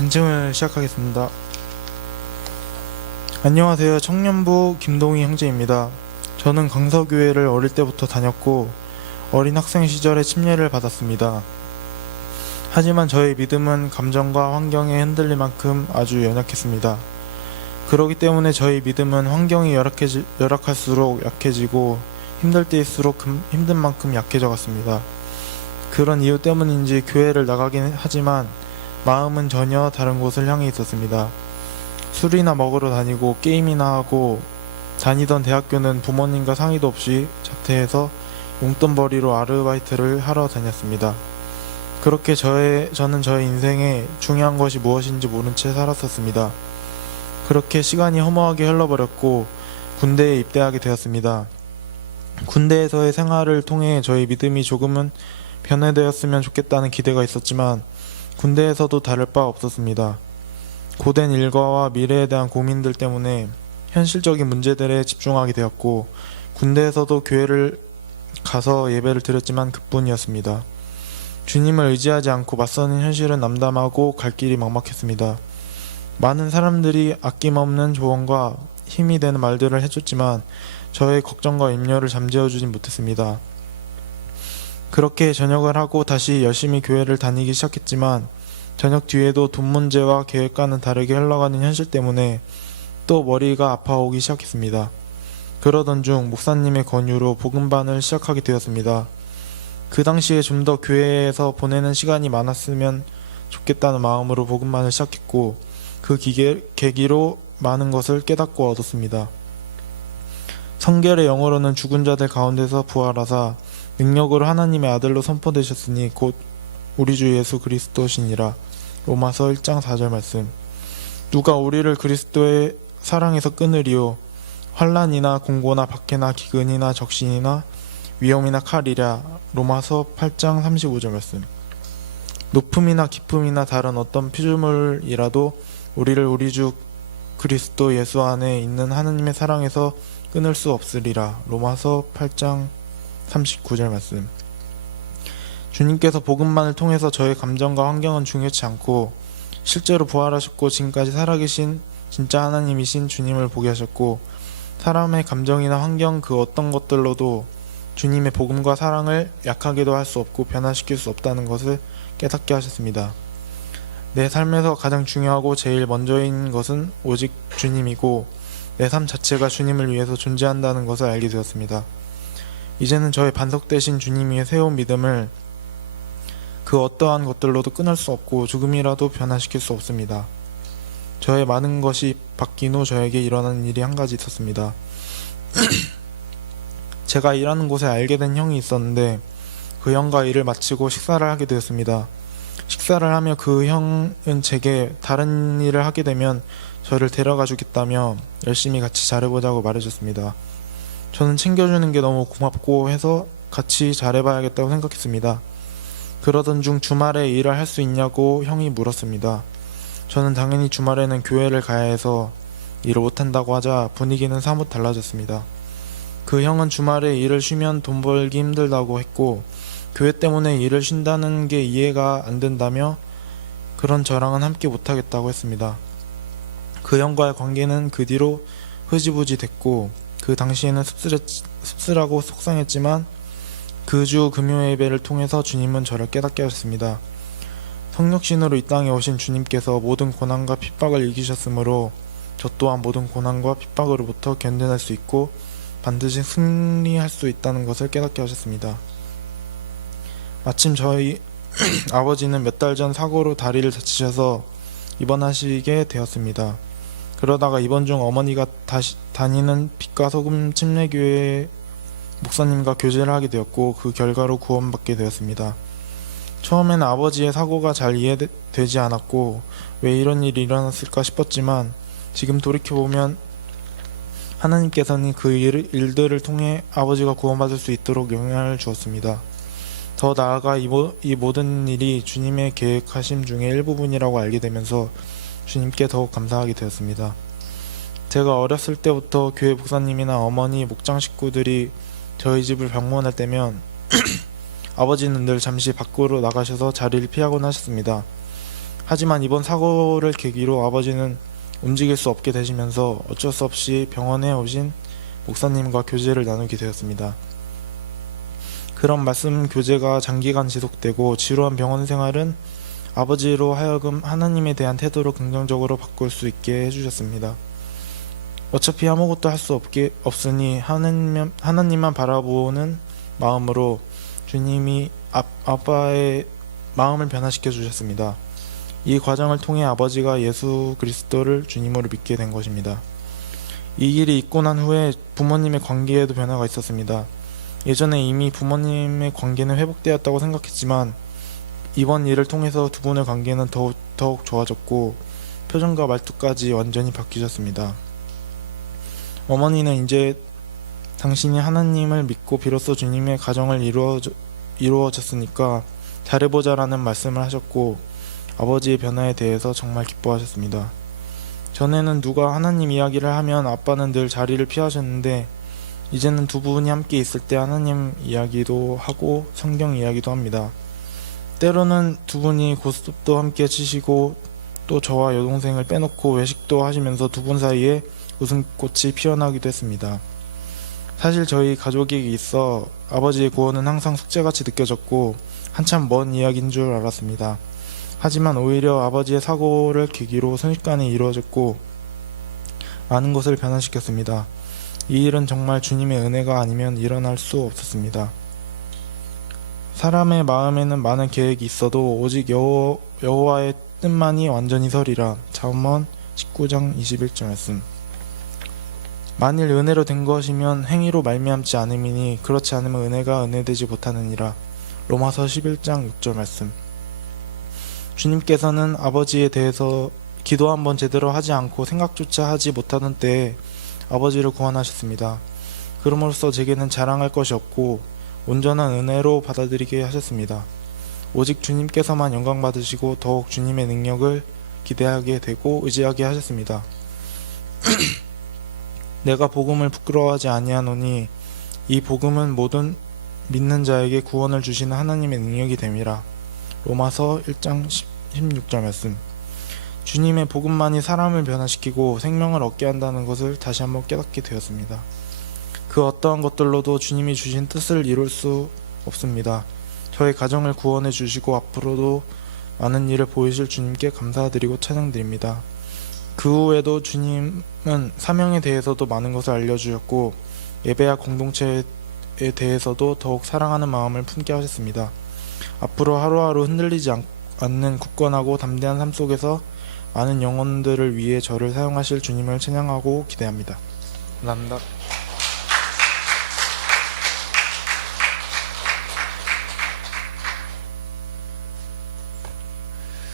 간증을 시작하겠습니다. 안녕하세요. 청년부 김동희 형제입니다. 저는 강서교회를 어릴 때부터 다녔고 어린 학생 시절에 침례를 받았습니다. 하지만 저의 믿음은 감정과 환경에 흔들릴 만큼 아주 연약했습니다. 그러기 때문에 저희 믿음은 환경이 열악할수록 약해지고 힘들 때일수록 힘든 만큼 약해져 갔습니다. 그런 이유 때문인지 교회를 나가긴 하지만 마음은 전혀 다른 곳을 향해 있었습니다. 술이나 먹으러 다니고 게임이나 하고, 다니던 대학교는 부모님과 상의도 없이 자퇴해서 용돈벌이로 아르바이트를 하러 다녔습니다. 그렇게 저는 저의 인생에 중요한 것이 무엇인지 모른 채 살았었습니다. 그렇게 시간이 허무하게 흘러버렸고 군대에 입대하게 되었습니다. 군대에서의 생활을 통해 저희 믿음이 조금은 변화되었으면 좋겠다는 기대가 있었지만 군대에서도 다를 바 없었습니다. 고된 일과와 미래에 대한 고민들 때문에 현실적인 문제들에 집중하게 되었고 군대에서도 교회를 가서 예배를 드렸지만 그뿐이었습니다. 주님을 의지하지 않고 맞서는 현실은 남담하고 갈 길이 막막했습니다. 많은 사람들이 아낌없는 조언과 힘이 되는 말들을 해줬지만 저의 걱정과 염려를 잠재워주진 못했습니다. 그렇게 전역을 하고 다시 열심히 교회를 다니기 시작했지만 전역 뒤에도 돈 문제와 계획과는 다르게 흘러가는 현실 때문에 또 머리가 아파오기 시작했습니다. 그러던 중 목사님의 권유로 복음반을 시작하게 되었습니다. 그 당시에 좀 더 교회에서 보내는 시간이 많았으면 좋겠다는 마음으로 복음반을 시작했고 그 계기로 많은 것을 깨닫고 얻었습니다. 성결의 영어로는 죽은 자들 가운데서 부활하사 능력으로 하나님의 아들로 선포되셨으니 곧 우리 주 예수 그리스도시니라. 로마서 1장 4절 말씀. 누가 우리를 그리스도의 사랑에서 끊으리요? 환난이나 공고나 박해나 기근이나 적신이나 위험이나 칼이랴. 로마서 8장 35절 말씀. 높음이나 깊음이나 다른 어떤 피조물이라도 우리를 우리 주 그리스도 예수 안에 있는 하나님의 사랑에서 끊을 수 없으리라. 로마서 8장 39절 말씀. 주님께서 복음만을 통해서 저의 감정과 환경은 중요치 않고 실제로 부활하셨고 지금까지 살아계신 진짜 하나님이신 주님을 보게 하셨고 사람의 감정이나 환경 그 어떤 것들로도 주님의 복음과 사랑을 약하게도 할 수 없고 변화시킬 수 없다는 것을 깨닫게 하셨습니다. 내 삶에서 가장 중요하고 제일 먼저인 것은 오직 주님이고 내 삶 자체가 주님을 위해서 존재한다는 것을 알게 되었습니다. 이제는 저의 반석 되신 주님 위에 세운 믿음을 그 어떠한 것들로도 끊을 수 없고 조금이라도 변화시킬 수 없습니다. 저의 많은 것이 바뀐 후 저에게 일어난 일이 한 가지 있었습니다. 제가 일하는 곳에 알게 된 형이 있었는데 그 형과 일을 마치고 식사를 하게 되었습니다. 식사를 하며 그 형은 제게 다른 일을 하게 되면 저를 데려가 주겠다며 열심히 같이 잘해보자고 말해줬습니다. 저는 챙겨주는 게 너무 고맙고 해서 같이 잘해봐야겠다고 생각했습니다. 그러던 중 주말에 일을 할 수 있냐고 형이 물었습니다. 저는 당연히 주말에는 교회를 가야 해서 일을 못한다고 하자 분위기는 사뭇 달라졌습니다. 그 형은 주말에 일을 쉬면 돈 벌기 힘들다고 했고 교회 때문에 일을 쉰다는 게 이해가 안 된다며 그런 저랑은 함께 못하겠다고 했습니다. 그 형과의 관계는 그 뒤로 흐지부지 됐고 그 당시에는 씁쓸하고 속상했지만 그 주 금요 예배를 통해서 주님은 저를 깨닫게 하셨습니다. 성육신으로 이 땅에 오신 주님께서 모든 고난과 핍박을 이기셨으므로 저 또한 모든 고난과 핍박으로부터 견뎌낼 수 있고 반드시 승리할 수 있다는 것을 깨닫게 하셨습니다. 마침 저희 아버지는 몇 달 전 사고로 다리를 다치셔서 입원하시게 되었습니다. 그러다가 입원 중 어머니가 다시 다니는 빛과 소금 침례교회 목사님과 교제를 하게 되었고 그 결과로 구원받게 되었습니다. 처음에는 아버지의 사고가 잘 이해되지 않았고 왜 이런 일이 일어났을까 싶었지만 지금 돌이켜보면 하나님께서는 그 일들을 통해 아버지가 구원받을 수 있도록 영향을 주었습니다. 더 나아가 이 모든 일이 주님의 계획하심 중에 일부분이라고 알게 되면서 주님께 더욱 감사하게 되었습니다. 제가 어렸을 때부터 교회 목사님이나 어머니, 목장 식구들이 저희 집을 방문할 때면 아버지는 늘 잠시 밖으로 나가셔서 자리를 피하곤 하셨습니다. 하지만 이번 사고를 계기로 아버지는 움직일 수 없게 되시면서 어쩔 수 없이 병원에 오신 목사님과 교제를 나누게 되었습니다. 그런 말씀 교제가 장기간 지속되고 지루한 병원 생활은 아버지로 하여금 하나님에 대한 태도를 긍정적으로 바꿀 수 있게 해주셨습니다. 어차피 아무것도 할 수 없으니 하나님만 바라보는 마음으로 주님이 아빠의 마음을 변화시켜 주셨습니다. 이 과정을 통해 아버지가 예수 그리스도를 주님으로 믿게 된 것입니다. 이 일이 있고 난 후에 부모님의 관계에도 변화가 있었습니다. 예전에 이미 부모님의 관계는 회복되었다고 생각했지만 이번 일을 통해서 두 분의 관계는 더욱 좋아졌고 표정과 말투까지 완전히 바뀌셨습니다. 어머니는 이제 당신이 하나님을 믿고 비로소 주님의 가정을 이루어졌으니까 잘해보자라는 말씀을 하셨고 아버지의 변화에 대해서 정말 기뻐하셨습니다. 전에는 누가 하나님 이야기를 하면 아빠는 늘 자리를 피하셨는데 이제는 두 분이 함께 있을 때 하나님 이야기도 하고 성경 이야기도 합니다. 때로는 두 분이 고스톱도 함께 치시고 또 저와 여동생을 빼놓고 외식도 하시면서 두 분 사이에 웃음꽃이 피어나기도 했습니다. 사실 저희 가족이 있어 아버지의 구원은 항상 숙제같이 느껴졌고 한참 먼 이야기인 줄 알았습니다. 하지만 오히려 아버지의 사고를 계기로 순식간에 이루어졌고 많은 것을 변화시켰습니다. 이 일은 정말 주님의 은혜가 아니면 일어날 수 없었습니다. 사람의 마음에는 많은 계획이 있어도 오직 여호와의 뜻만이 완전히 서리라. 잠언 19장 21절 말씀. 만일 은혜로 된 것이면 행위로 말미암지 않음이니 그렇지 않으면 은혜가 은혜되지 못하느니라. 로마서 11장 6절 말씀. 주님께서는 아버지에 대해서 기도 한번 제대로 하지 않고 생각조차 하지 못하던 때에 아버지를 구원하셨습니다. 그럼으로써 제게는 자랑할 것이 없고 온전한 은혜로 받아들이게 하셨습니다. 오직 주님께서만 영광 받으시고 더욱 주님의 능력을 기대하게 되고 의지하게 하셨습니다. 내가 복음을 부끄러워하지 아니하노니 이 복음은 모든 믿는 자에게 구원을 주시는 하나님의 능력이 됨이라. 로마서 1장 16절 말씀. 주님의 복음만이 사람을 변화시키고 생명을 얻게 한다는 것을 다시 한번 깨닫게 되었습니다. 그 어떠한 것들로도 주님이 주신 뜻을 이룰 수 없습니다. 저의 가정을 구원해 주시고 앞으로도 많은 일을 보이실 주님께 감사드리고 찬양드립니다. 그 후에도 주님은 사명에 대해서도 많은 것을 알려주셨고 예배와 공동체에 대해서도 더욱 사랑하는 마음을 품게 하셨습니다. 앞으로 하루하루 흔들리지 않는 굳건하고 담대한 삶 속에서 많은 영혼들을 위해 저를 사용하실 주님을 찬양하고 기대합니다. 감사합니다.